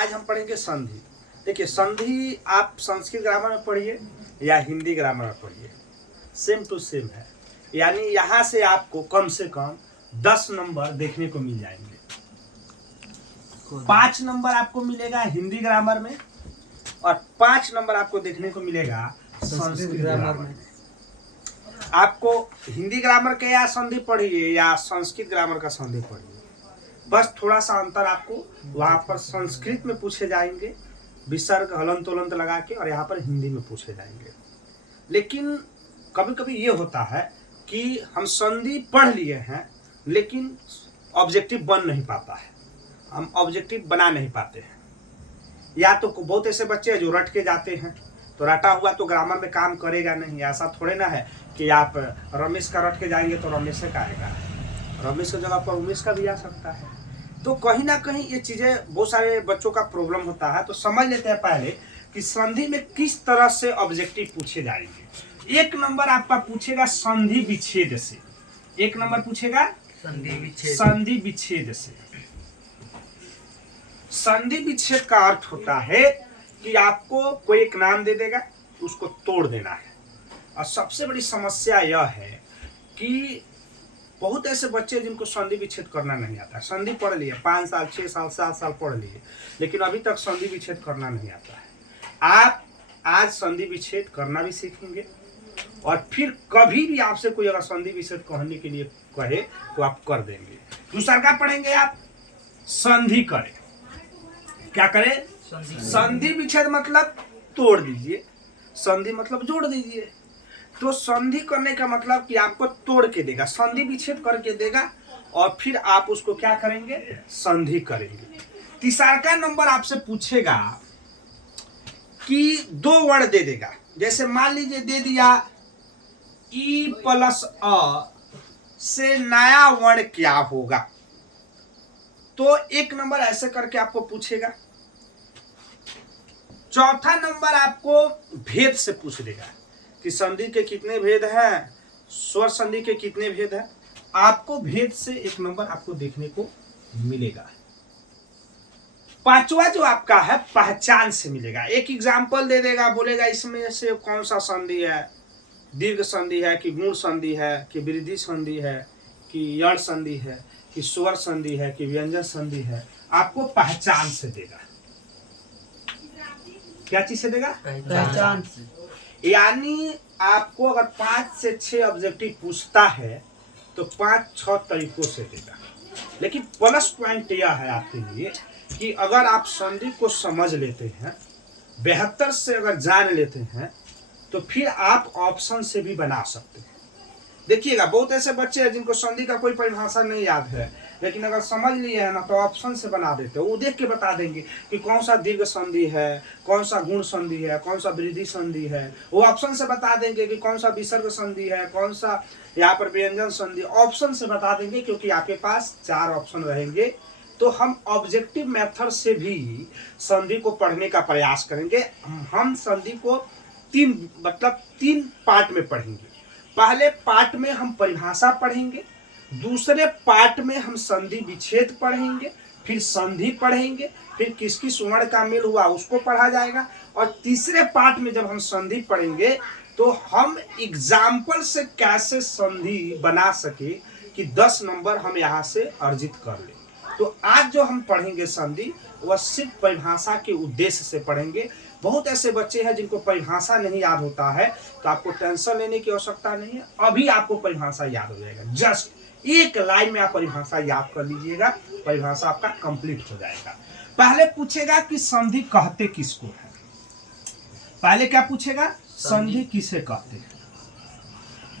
आज हम पढ़ेंगे संधि। देखिए संधि आप संस्कृत ग्रामर में पढ़िए या हिंदी ग्रामर में पढ़िए, सेम टू सेम है। यानी यहाँ से आपको कम से कम 10 नंबर देखने को मिल जाएंगे। 5 नंबर आपको मिलेगा हिंदी ग्रामर में और 5 नंबर आपको देखने को मिलेगा संस्कृत ग्रामर में। आपको हिंदी ग्रामर के या संधि पढ़िए या संस्कृत ग्रामर का संधि पढ़िए, बस थोड़ा सा अंतर आपको वहाँ पर संस्कृत में पूछे जाएंगे विसर्ग हलंत तुलंत लगा के, और यहाँ पर हिंदी में पूछे जाएंगे। लेकिन कभी कभी ये होता है कि हम संधि पढ़ लिए हैं लेकिन ऑब्जेक्टिव बन नहीं पाता है, हम ऑब्जेक्टिव बना नहीं पाते हैं। या तो बहुत ऐसे बच्चे हैं जो रट के जाते हैं, तो रटा हुआ तो ग्रामर में काम करेगा नहीं। ऐसा थोड़े ना है कि आप रमेश का रट के जाएंगे तो रमेश का आएगा, रमेश की जगह पर उमेश का भी आ सकता है। तो कहीं ना कहीं ये चीज़ें बहुत सारे बच्चों का प्रॉब्लम होता है। तो समझ लेते हैं पहले कि संधि में किस तरह से ऑब्जेक्टिव पूछे जाएंगे। 1 नंबर आपका पूछेगा संधि विच्छेद से। 1 नंबर पूछेगा संधि विच्छेद से। संधि विच्छेद का अर्थ होता है कि आपको कोई एक नाम दे देगा, उसको तोड़ देना है। और सबसे बड़ी समस्या यह है कि बहुत ऐसे बच्चे जिनको संधि विच्छेद करना नहीं आता। संधि पढ़ लिए 5 साल 6 साल 7 साल पढ़ लिए, लेकिन अभी तक संधि विच्छेद करना नहीं आता है। आप आज संधि विच्छेद करना भी सीखेंगे और फिर कभी भी आपसे कोई अगर संधि विच्छेद कहने के लिए कहे तो आप कर देंगे। दूसरा क्या पढ़ेंगे आप? संधि करें। क्या करें? संधि विच्छेद मतलब तोड़ दीजिए, संधि मतलब जोड़ दीजिए। तो संधि करने का मतलब कि आपको तोड़ के देगा, संधि विच्छेद करके देगा और फिर आप उसको क्या करेंगे? संधि करेंगे। तीसरा नंबर आपसे पूछेगा कि 2 वर्ण दे देगा। जैसे मान लीजिए दे दिया ई प्लस अ से नया वर्ण क्या होगा, तो 1 नंबर ऐसे करके आपको पूछेगा। चौथा नंबर आपको भेद से पूछ देगा कि संधि के कितने भेद हैं, स्वर संधि के कितने भेद हैं। आपको भेद से 1 नंबर आपको देखने को मिलेगा। 5वां जो आपका है पहचान से मिलेगा। एक एग्जाम्पल दे देगा, बोलेगा इसमें से कौन सा संधि है, दीर्घ संधि है कि गुण संधि है कि वृद्धि संधि है कि यण संधि है कि स्वर संधि है कि व्यंजन संधि है। आपको पहचान से देगा। क्या चीज से देगा? पहचान से। यानी आपको अगर 5 से 6 ऑब्जेक्टिव पूछता है तो 5-6 तरीकों से देगा। लेकिन प्लस पॉइंट यह है आपके लिए कि अगर आप संधि को समझ लेते हैं, बेहतर से अगर जान लेते हैं, तो फिर आप ऑप्शन से भी बना सकते हैं। देखिएगा बहुत ऐसे बच्चे हैं जिनको संधि का कोई परिभाषा नहीं याद है, लेकिन अगर समझ लिए हैं ना तो ऑप्शन से बना देते हैं। वो देख के बता देंगे कि कौन सा दीर्घ संधि है, कौन सा गुण संधि है, कौन सा वृद्धि संधि है। वो ऑप्शन से बता देंगे कि कौन सा विसर्ग संधि है, कौन सा यहाँ पर व्यंजन संधि, ऑप्शन से बता देंगे क्योंकि आपके पास 4 ऑप्शन रहेंगे। तो हम ऑब्जेक्टिव मेथड से भी संधि को पढ़ने का प्रयास करेंगे। हम संधि को 3 पार्ट में पढ़ेंगे। पहले पार्ट में हम परिभाषा पढ़ेंगे, दूसरे पार्ट में हम संधि विच्छेद पढ़ेंगे, फिर संधि पढ़ेंगे, फिर किस किस वर्ण का मेल हुआ उसको पढ़ा जाएगा, और तीसरे पार्ट में जब हम संधि पढ़ेंगे तो हम एग्जाम्पल से कैसे संधि बना सके कि 10 नंबर हम यहाँ से अर्जित कर लें। तो आज जो हम पढ़ेंगे संधि वह सिर्फ परिभाषा के उद्देश्य से पढ़ेंगे। बहुत ऐसे बच्चे हैं जिनको परिभाषा नहीं याद होता है, तो आपको टेंशन लेने की आवश्यकता नहीं है। अभी आपको परिभाषा याद हो जाएगा। जस्ट 1 लाइन में आप परिभाषा याद कर लीजिएगा, परिभाषा आपका कंप्लीट हो जाएगा। पहले पूछेगा कि संधि कहते किसको है। पहले क्या पूछेगा? संधि किसे कहते हैं।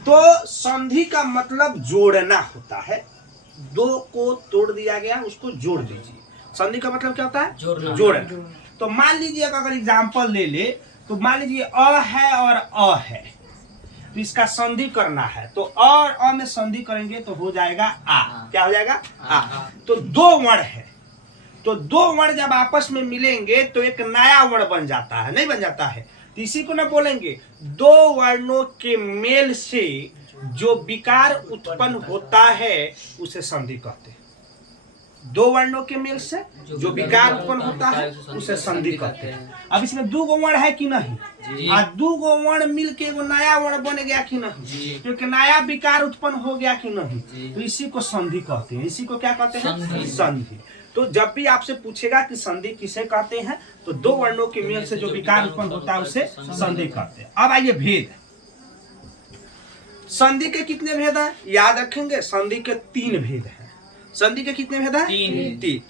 तो संधि का मतलब जोड़ना होता है। 2 को तोड़ दिया गया, उसको जोड़ दीजिए। संधि का मतलब क्या होता है? जोड़ना। तो मान लीजिए अगर एग्जाम्पल ले ले, तो मान लीजिए अ है और अ है, तो इसका संधि करना है। तो अ और अ में संधि करेंगे तो हो जाएगा आ। क्या हो जाएगा? आ। तो 2 वर्ण है, तो 2 वर्ण जब आपस में मिलेंगे तो एक नया वर्ण बन जाता है, नहीं बन जाता है? तो इसी को ना बोलेंगे 2 वर्णों के मेल से जो विकार उत्पन्न होता है उसे संधि कहते हैं। दो वर्णों के मेल से जो विकार उत्पन्न होता है उसे संधि कहते हैं। अब इसमें दो गो वर्ण है कि नहीं, और दो गो वर्ण मिल के एगो नया वर्ण बन गया कि नहीं, क्योंकि नया विकार उत्पन्न हो गया कि नहीं, तो इसी को संधि कहते हैं। इसी को क्या कहते हैं? संधि। तो जब भी आपसे पूछेगा कि संधि किसे कहते हैं, तो दो वर्णों के मेल से जो विकार उत्पन्न होता है उसे संधि कहते हैं। अब आइए भेद। संधि के कितने भेद हैं? याद रखेंगे, संधि के 3 भेद हैं। संधि के कितने भेद हैं? 3।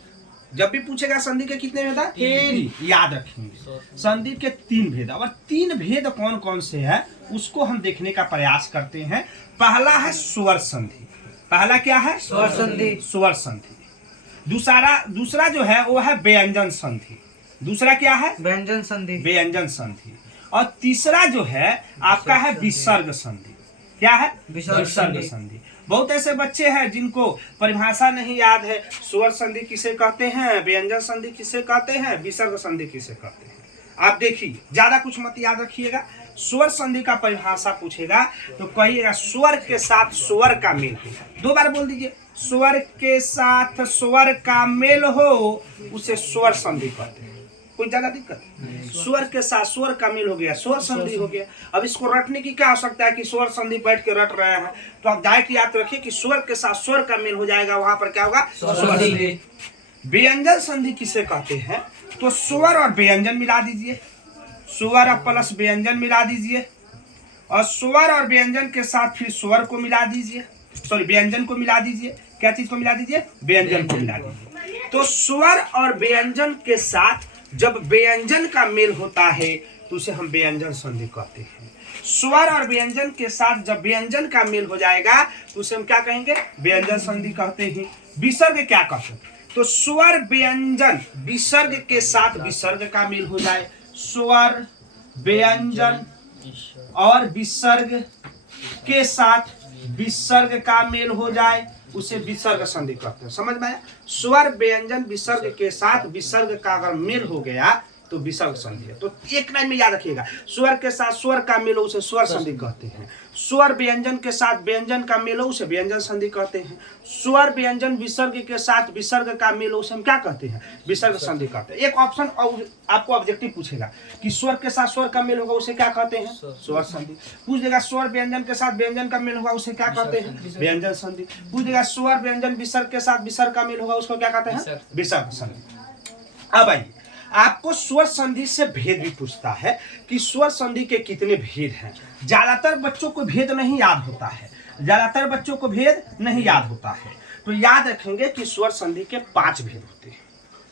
जब भी पूछेगा संधि के कितने भेद हैं? 3। याद रखेंगे, संधि के 3 भेद। और 3 भेद कौन कौन से हैं उसको हम देखने का प्रयास करते हैं। पहला है स्वर संधि। पहला क्या है? स्वर संधि। स्वर संधि। दूसरा जो है वो है व्यंजन संधि। दूसरा क्या है? व्यंजन संधि। व्यंजन संधि। और तीसरा जो है आपका है विसर्ग संधि। क्या है? विसर्ग संधि। बहुत ऐसे बच्चे हैं जिनको परिभाषा नहीं याद है। स्वर संधि किसे कहते हैं, व्यंजन संधि किसे कहते हैं, विसर्ग संधि किसे कहते हैं। आप देखिए, ज्यादा कुछ मत याद रखिएगा। स्वर संधि का परिभाषा पूछेगा तो कहिएगा स्वर के साथ स्वर का मेल हो। 2 बार बोल दीजिए, स्वर के साथ स्वर का मेल हो उसे स्वर संधि कहते हैं। कोई ज्यादा दिक्कत? स्वर के साथ स्वर का मेल हो गया, स्वर संधि हो गया। अब इसको रटने की क्या आवश्यकता है कि स्वर संधि बैठ के रट रहे हैं, तो आप डायरेक्ट याद रखिए कि स्वर के साथ स्वर का मेल हो जाएगा, वहां पर क्या होगा? स्वर संधि। व्यंजन संधि किसे कहते हैं? तो स्वर और व्यंजन मिला दीजिए, स्वर प्लस व्यंजन मिला दीजिए, और स्वर और व्यंजन के साथ फिर स्वर को मिला दीजिए, सॉरी व्यंजन को मिला दीजिए। क्या चीज को मिला दीजिए? व्यंजन को मिला दीजिए। तो स्वर और व्यंजन के साथ जब व्यंजन का मेल होता है तो उसे हम व्यंजन संधि कहते हैं। स्वर और व्यंजन के साथ जब व्यंजन का मेल हो जाएगा तो उसे हम क्या कहेंगे? व्यंजन संधि कहते हैं। विसर्ग क्या कहते हैं? तो स्वर व्यंजन विसर्ग के साथ विसर्ग का मेल हो जाए, स्वर व्यंजन और विसर्ग के साथ विसर्ग का मेल हो जाए उसे विसर्ग संधि कहते हैं। समझ में आया? स्वर व्यंजन विसर्ग के साथ विसर्ग का अगर मेल हो गया तो विसर्ग संधि है। तो एक लाइन में याद रखिएगा, स्वर के साथ स्वर का मेल हो उसे स्वर संधि कहते हैं। स्वर व्यंजन के साथ व्यंजन का मेल हो उसे व्यंजन संधि कहते हैं। स्वर व्यंजन विसर्ग के साथ विसर्ग का मेल हो उसे हम क्या कहते हैं? विसर्ग संधि कहते हैं। एक ऑप्शन आपको ऑब्जेक्टिव पूछेगा कि स्वर के साथ स्वर का मेल होगा उसे क्या कहते हैं? स्वर संधि। पूछ देगा स्वर व्यंजन के साथ व्यंजन का मेल होगा उसे क्या कहते हैं? व्यंजन संधि। पूछ देगा स्वर व्यंजन विसर्ग के साथ विसर्ग का मेल होगा उसको क्या कहते हैं? विसर्ग संधि। अब आइए, आपको स्वर संधि से भेद भी पूछता है कि स्वर संधि के कितने भेद हैं। ज्यादातर बच्चों को भेद नहीं याद होता है, ज्यादातर बच्चों को भेद नहीं याद होता है। तो याद रखेंगे कि स्वर संधि के 5 भेद होते हैं।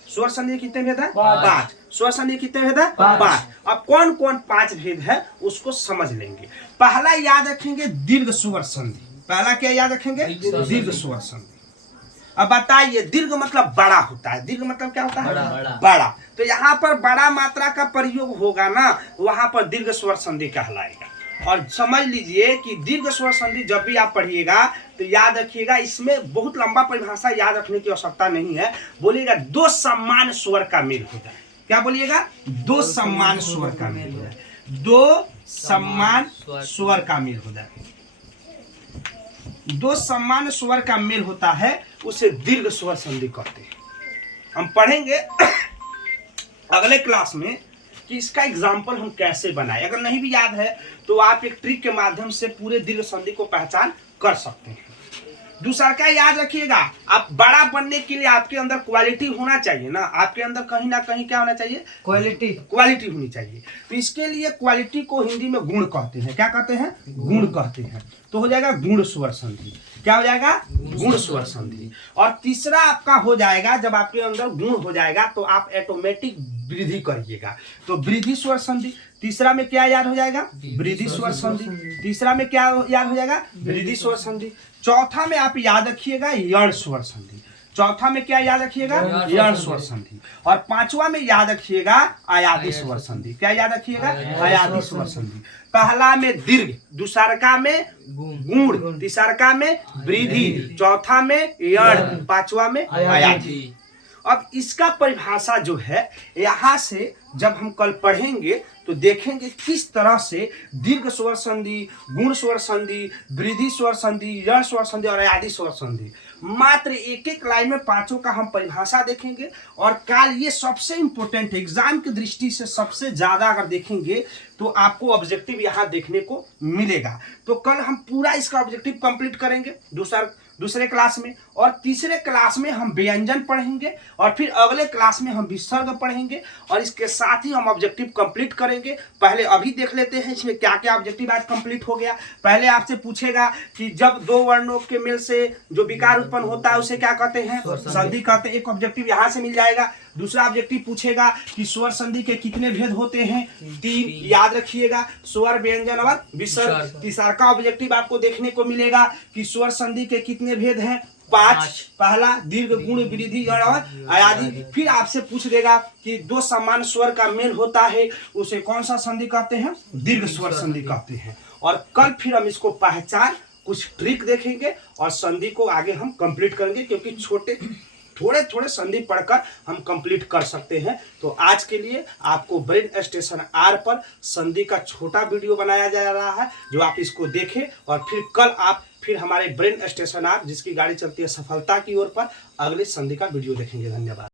स्वर संधि कितने भेद है? 5। स्वर संधि कितने भेद है? 5। अब कौन कौन 5 भेद है उसको समझ लेंगे। पहला याद रखेंगे दीर्घ स्वर संधि। पहला क्या याद रखेंगे? दीर्घ स्वर संधि। अब बताइए, दीर्घ मतलब बड़ा होता है। दीर्घ मतलब क्या होता है? बड़ा। तो यहाँ पर बड़ा मात्रा का प्रयोग होगा ना, वहां पर दीर्घ स्वर संधि कहलाएगा। और समझ लीजिए कि दीर्घ स्वर संधि जब भी आप पढ़िएगा तो याद रखिएगा, इसमें बहुत लंबा परिभाषा याद रखने की आवश्यकता नहीं है। बोलिएगा 2 समान स्वर का मेल हो जाए। क्या बोलिएगा? 2 समान स्वर का मेल हो जाए। 2 समान स्वर का मेल हो जाए। 2 समान स्वर का मेल होता है उसे दीर्घ स्वर संधि कहते हैं। हम पढ़ेंगे अगले क्लास में कि इसका एग्जाम्पल हम कैसे बनाएं। अगर नहीं भी याद है तो आप एक ट्रिक के माध्यम से पूरे दीर्घ संधि को पहचान कर सकते हैं। दूसरा क्या याद रखिएगा, आप बड़ा बनने के लिए आपके अंदर क्वालिटी होना चाहिए ना। आपके अंदर कहीं ना कहीं क्या होना चाहिए? क्वालिटी होनी चाहिए। तो इसके लिए क्वालिटी को हिंदी में गुण कहते हैं। क्या कहते हैं? गुण कहते हैं। तो हो जाएगा गुण स्वर संधि। क्या हो जाएगा? गुण स्वर संधि। और तीसरा आपका हो जाएगा, जब आपके अंदर गुण हो जाएगा तो आप ऑटोमेटिक वृद्धि करिएगा, तो वृद्धि स्वर संधि। तीसरा में क्या याद हो जाएगा? वृद्धि स्वर संधि। तीसरा में क्या याद हो जाएगा? वृद्धि स्वर संधि। चौथा में आप याद रखिएगा यण स्वर संधि। चौथा में क्या याद रखिएगा? यण स्वर संधि। और 5वां में याद रखिएगा आयादी स्वर संधि। क्या याद रखिएगा? आयादी स्वर संधि। पहला में दीर्घ, दूसरका में गुण, तीसरका में वृद्धि, चौथा में यण, 5वां में आयादी। अब इसका परिभाषा जो है यहाँ से जब हम कल पढ़ेंगे तो देखेंगे किस तरह से दीर्घ स्वर संधि, गुण स्वर संधि, वृद्धि स्वर संधि, यण स्वर संधि और आदि स्वर संधि, मात्र एक एक लाइन में पांचों का हम परिभाषा देखेंगे। और कल ये सबसे इंपॉर्टेंट एग्जाम की दृष्टि से सबसे ज्यादा अगर देखेंगे तो आपको ऑब्जेक्टिव यहाँ देखने को मिलेगा। तो कल हम पूरा इसका ऑब्जेक्टिव कंप्लीट करेंगे दूसरे क्लास में, और तीसरे क्लास में हम व्यंजन पढ़ेंगे, और फिर अगले क्लास में हम विसर्ग पढ़ेंगे, और इसके साथ ही हम ऑब्जेक्टिव कंप्लीट करेंगे। पहले अभी देख लेते हैं इसमें क्या क्या ऑब्जेक्टिव आज कंप्लीट हो गया। पहले आपसे पूछेगा कि जब दो वर्णों के मेल से जो विकार उत्पन्न होता है उसे क्या कहते हैं? संधि कहते हैं। एक ऑब्जेक्टिव यहाँ से मिल जाएगा। दूसरा ऑब्जेक्टिव पूछेगा कि स्वर संधि के कितने भेद होते हैं? 3, याद रखिएगा, स्वर, व्यंजन और विसर्ग। तीसरा का ऑब्जेक्टिव आपको देखने को मिलेगा कि स्वर संधि के कितने भेद हैं? 5। पहला दीर्घ, गुण, वृद्धि और आदि। फिर आपसे पूछ देगा कि दो समान स्वर का मेल होता है उसे कौन सा संधि कहते हैं? दीर्घ स्वर संधि कहते हैं। और कल फिर हम इसको पहचान कुछ ट्रिक देखेंगे और संधि को आगे हम कंप्लीट करेंगे, क्योंकि थोड़े थोड़े संधि पढ़कर हम कंप्लीट कर सकते हैं। तो आज के लिए आपको ब्रेन स्टेशन आर पर संधि का छोटा वीडियो बनाया जा रहा है, जो आप इसको देखें, और फिर कल आप फिर हमारे ब्रेन स्टेशन आर जिसकी गाड़ी चलती है सफलता की ओर पर अगले संधि का वीडियो देखेंगे। धन्यवाद।